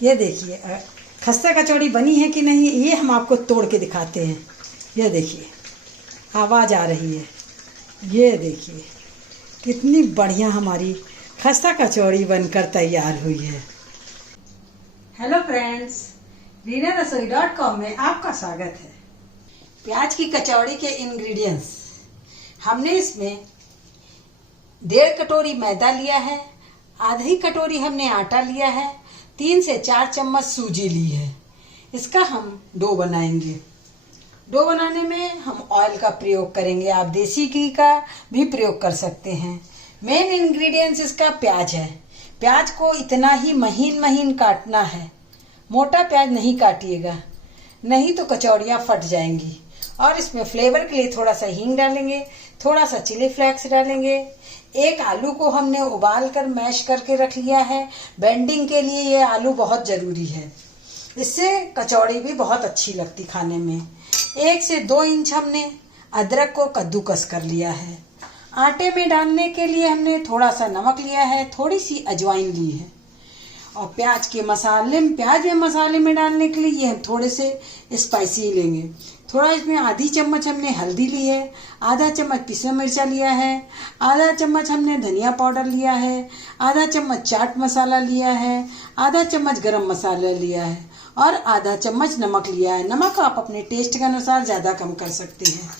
ये देखिए खस्ता कचौड़ी बनी है कि नहीं, ये हम आपको तोड़ के दिखाते हैं। ये देखिए आवाज़ आ रही है। ये देखिए कितनी बढ़िया हमारी खस्ता कचौड़ी बनकर तैयार हुई है। हेलो फ्रेंड्स, रीनारसोई.com में आपका स्वागत है। प्याज की कचौड़ी के इंग्रेडिएंट्स, हमने इसमें 1.5 कटोरी मैदा लिया है, आधी कटोरी हमने आटा लिया है, 3 से 4 चम्मच सूजी ली है। इसका हम डो बनाएंगे। डो बनाने में हम ऑयल का प्रयोग करेंगे, आप देसी घी का भी प्रयोग कर सकते हैं। मेन इंग्रेडिएंट्स इसका प्याज है। प्याज को इतना ही महीन महीन काटना है, मोटा प्याज नहीं काटिएगा, नहीं तो कचौड़ियाँ फट जाएंगी। और इसमें फ्लेवर के लिए थोड़ा सा हींग डालेंगे, थोड़ा सा चिली फ्लेक्स डालेंगे। एक आलू को हमने उबाल कर मैश करके रख लिया है। बेंडिंग के लिए ये आलू बहुत जरूरी है, इससे कचौड़ी भी बहुत अच्छी लगती खाने में। 1 से 2 इंच हमने अदरक को कद्दूकस कर लिया है। आटे में डालने के लिए हमने थोड़ा सा नमक लिया है, थोड़ी सी अजवाइन ली है। और प्याज में मसाले में डालने के लिए ये हम थोड़े से स्पाइसी लेंगे। थोड़ा इसमें आधी चम्मच हमने हल्दी ली है, आधा चम्मच पिसा मिर्चा लिया है, आधा चम्मच हमने धनिया पाउडर लिया है, आधा चम्मच चाट मसाला लिया है, आधा चम्मच गरम मसाला लिया है और आधा चम्मच नमक लिया है। नमक आप अपने टेस्ट के अनुसार ज़्यादा कम कर सकते हैं।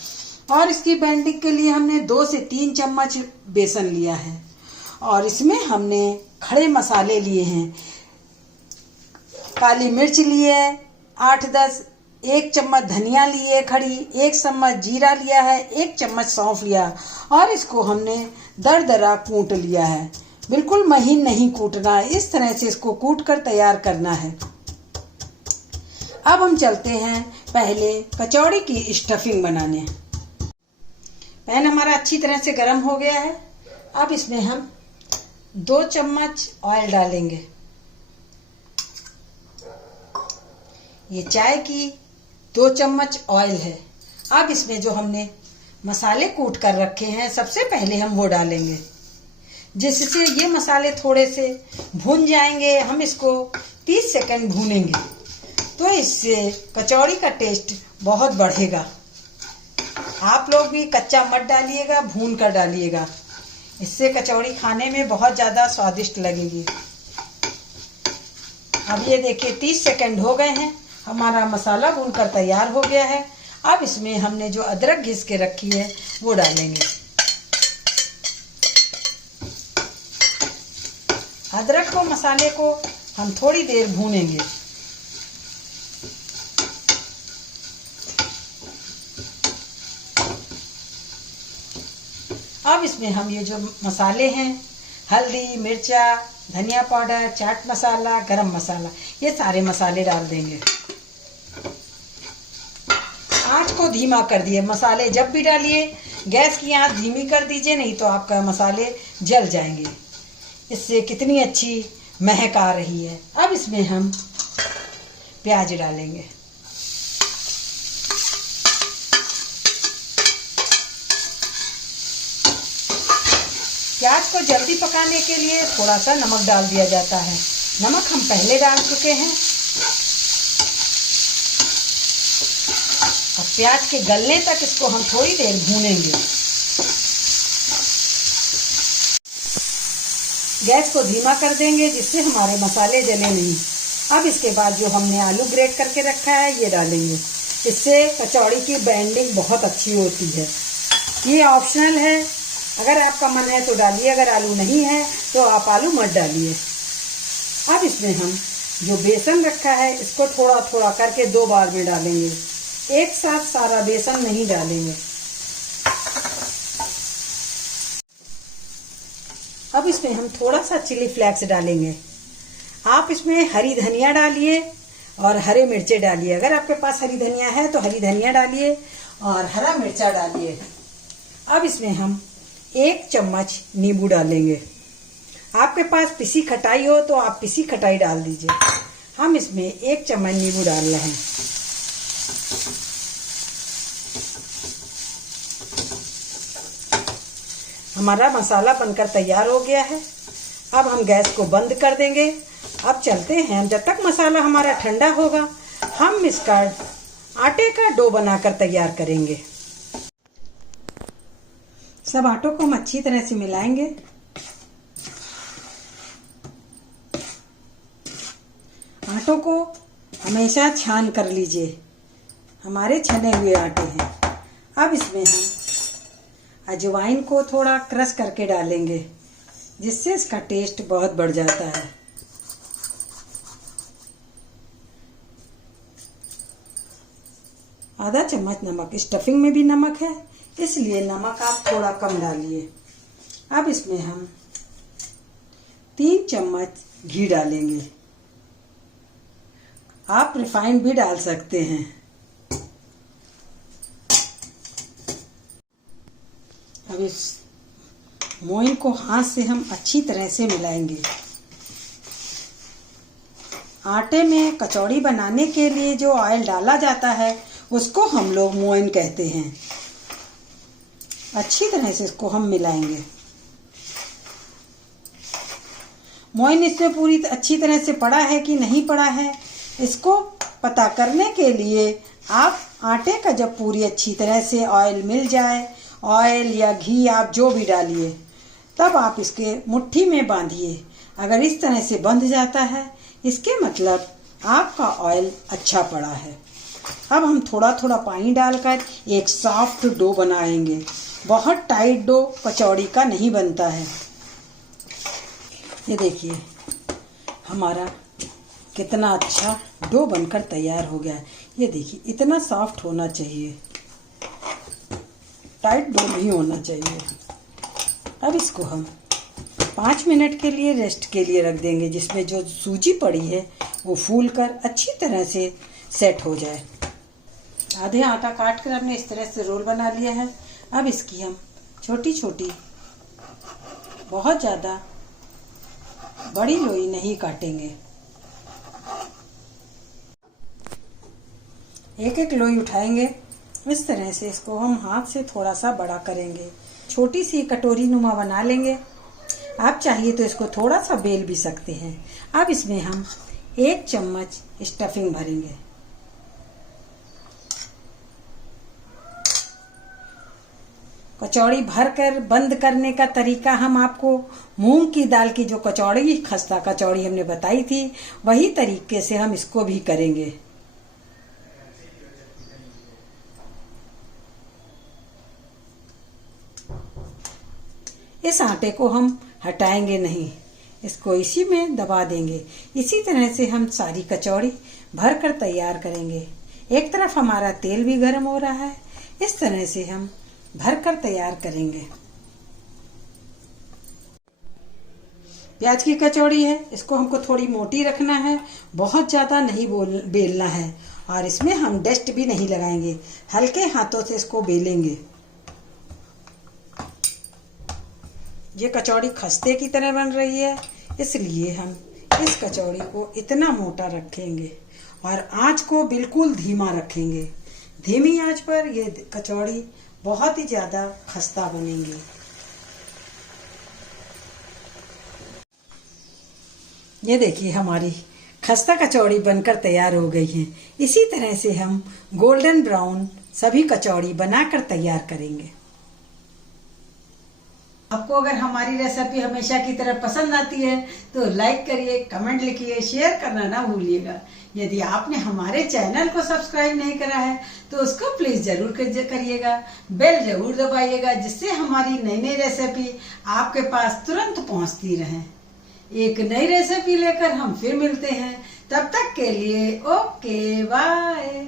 और इसकी बेंडिंग के लिए हमने 2 से 3 चम्मच बेसन लिया है। और इसमें हमने खड़े मसाले लिए हैं, काली मिर्च लिए 8-10, 1 चम्मच धनिया लिए खड़ी, 1 चम्मच जीरा लिया है, 1 चम्मच सौंफ लिया और इसको हमने दरदरा कूट लिया है। बिल्कुल महीन नहीं कूटना है, इस तरह से इसको कूट कर तैयार करना है। अब हम चलते हैं पहले कचौड़ी की स्टफिंग बनाने। पैन हमारा अच्छी तरह से गर्म हो गया है। अब इसमें हम 2 चम्मच ऑयल डालेंगे। ये चाय की 2 चम्मच ऑयल है। अब इसमें जो हमने मसाले कूट कर रखे हैं, सबसे पहले हम वो डालेंगे, जिससे ये मसाले थोड़े से भून जाएंगे। हम इसको 30 सेकंड भूनेंगे, तो इससे कचौड़ी का टेस्ट बहुत बढ़ेगा। आप लोग भी कच्चा मत डालिएगा, भून कर डालिएगा, इससे कचौड़ी खाने में बहुत ज़्यादा स्वादिष्ट लगेगी। अब ये देखिए 30 सेकंड हो गए हैं, हमारा मसाला भूनकर तैयार हो गया है। अब इसमें हमने जो अदरक घिस के रखी है वो डालेंगे। अदरक को मसाले को हम थोड़ी देर भूनेंगे। अब इसमें हम ये जो मसाले हैं, हल्दी, मिर्चा, धनिया पाउडर, चाट मसाला, गरम मसाला, ये सारे मसाले डाल देंगे। आंच को धीमा कर दिए। मसाले जब भी डालिए गैस की आंच धीमी कर दीजिए, नहीं तो आपका मसाले जल जाएंगे। इससे कितनी अच्छी महक आ रही है। अब इसमें हम प्याज डालेंगे। प्याज को जल्दी पकाने के लिए थोड़ा सा नमक डाल दिया जाता है। नमक हम पहले डाल चुके हैं। अब प्याज के गलने तक इसको हम थोड़ी देर भूनेंगे। गैस को धीमा कर देंगे, जिससे हमारे मसाले जले नहीं। अब इसके बाद जो हमने आलू ग्रेट करके रखा है ये डालेंगे। इससे कचौड़ी की बेंडिंग बहुत अच्छी होती है। ये ऑप्शनल है, अगर आपका मन है तो डालिए, अगर आलू नहीं है तो आप आलू मत डालिए। अब इसमें हम जो बेसन रखा है इसको थोड़ा थोड़ा करके 2 बार में डालेंगे, एक साथ सारा बेसन नहीं डालेंगे। अब इसमें हम थोड़ा सा चिली फ्लेक्स डालेंगे। आप इसमें हरी धनिया डालिए और हरे मिर्चे डालिए। अगर आपके पास हरी धनिया है तो हरी धनिया डालिए और हरा मिर्चा डालिए। अब इसमें हम 1 चम्मच नींबू डालेंगे। आपके पास पिसी खटाई हो तो आप पिसी खटाई डाल दीजिए। हम इसमें 1 चम्मच नींबू डाल रहे हैं। हमारा मसाला बनकर तैयार हो गया है। अब हम गैस को बंद कर देंगे अब चलते हैं, जब तक मसाला हमारा ठंडा होगा हम इसका आटे का डो बनाकर तैयार करेंगे। सब आटों को हम अच्छी तरह से मिलाएंगे। आटों को हमेशा छान कर लीजिए, हमारे छने हुए आटे हैं। अब इसमें हम अजवाइन को थोड़ा क्रश करके डालेंगे, जिससे इसका टेस्ट बहुत बढ़ जाता है। आधा चम्मच नमक, स्टफिंग में भी नमक है इसलिए नमक आप थोड़ा कम डालिए। अब इसमें हम 3 चम्मच घी डालेंगे, आप रिफाइंड भी डाल सकते हैं। अब इस मोइन को हाथ से हम अच्छी तरह से मिलाएंगे। आटे में कचौड़ी बनाने के लिए जो ऑयल डाला जाता है उसको हम लोग मोइन कहते हैं। अच्छी तरह से इसको हम मिलाएंगे। मोइन इसमें पूरी अच्छी तरह से पड़ा है कि नहीं पड़ा है, इसको पता करने के लिए आप आटे का जब पूरी अच्छी तरह से ऑयल मिल जाए, ऑयल या घी आप जो भी डालिए, तब आप इसके मुट्ठी में बांधिए। अगर इस तरह से बंध जाता है इसके मतलब आपका ऑयल अच्छा पड़ा है। अब हम थोड़ा थोड़ा पानी डालकर एक सॉफ्ट डो बनाएंगे। बहुत टाइट डो कचौड़ी का नहीं बनता है। ये देखिए हमारा कितना अच्छा डो बनकर तैयार हो गया है। ये देखिए इतना सॉफ्ट होना चाहिए, टाइट डो नहीं होना चाहिए। अब इसको हम 5 मिनट के लिए रेस्ट के लिए रख देंगे, जिसमें जो सूजी पड़ी है वो फूल कर अच्छी तरह से सेट हो जाए। आधे आटा काट कर हमने इस तरह से रोल बना लिया है। अब इसकी हम छोटी छोटी, बहुत ज़्यादा बड़ी लोई नहीं काटेंगे, एक एक लोई उठाएंगे। इस तरह से इसको हम हाथ से थोड़ा सा बड़ा करेंगे, छोटी सी कटोरी नुमा बना लेंगे। आप चाहिए तो इसको थोड़ा सा बेल भी सकते हैं। अब इसमें हम 1 चम्मच स्टफिंग भरेंगे। कचौड़ी भरकर बंद करने का तरीका हम आपको मूंग की दाल की जो कचौड़ी, खस्ता कचौड़ी हमने बताई थी, वही तरीके से हम इसको भी करेंगे। इस आटे को हम हटाएंगे नहीं, इसको इसी में दबा देंगे। इसी तरह से हम सारी कचौड़ी भरकर तैयार करेंगे। एक तरफ हमारा तेल भी गर्म हो रहा है, इस तरह से हम भरकर तैयार करेंगे। प्याज की कचौड़ी है, इसको हमको थोड़ी मोटी रखना है, बहुत ज़्यादा नहीं बेलना है, और इसमें हम डस्ट भी नहीं लगाएंगे, हल्के हाथों से इसको बेलेंगे। ये कचौड़ी खस्ते की तरह बन रही है, इसलिए हम इस कचौड़ी को इतना मोटा रखेंगे और आंच को बिल्कुल धीमा रखेंगे। धीमी आंच पर ये कचौड़ी बहुत ही ज़्यादा खस्ता बनेंगी। ये देखिए हमारी खस्ता कचौड़ी बनकर तैयार हो गई है। इसी तरह से हम गोल्डन ब्राउन सभी कचौड़ी बनाकर तैयार करेंगे। आपको अगर हमारी रेसिपी हमेशा की तरह पसंद आती है तो लाइक करिए, कमेंट लिखिए, शेयर करना ना भूलिएगा। यदि आपने हमारे चैनल को सब्सक्राइब नहीं करा है तो उसको प्लीज जरूर करिएगा, बेल जरूर दबाइएगा, जिससे हमारी नई नई रेसिपी आपके पास तुरंत पहुंचती रहे। एक नई रेसिपी लेकर हम फिर मिलते हैं, तब तक के लिए ओके बाय।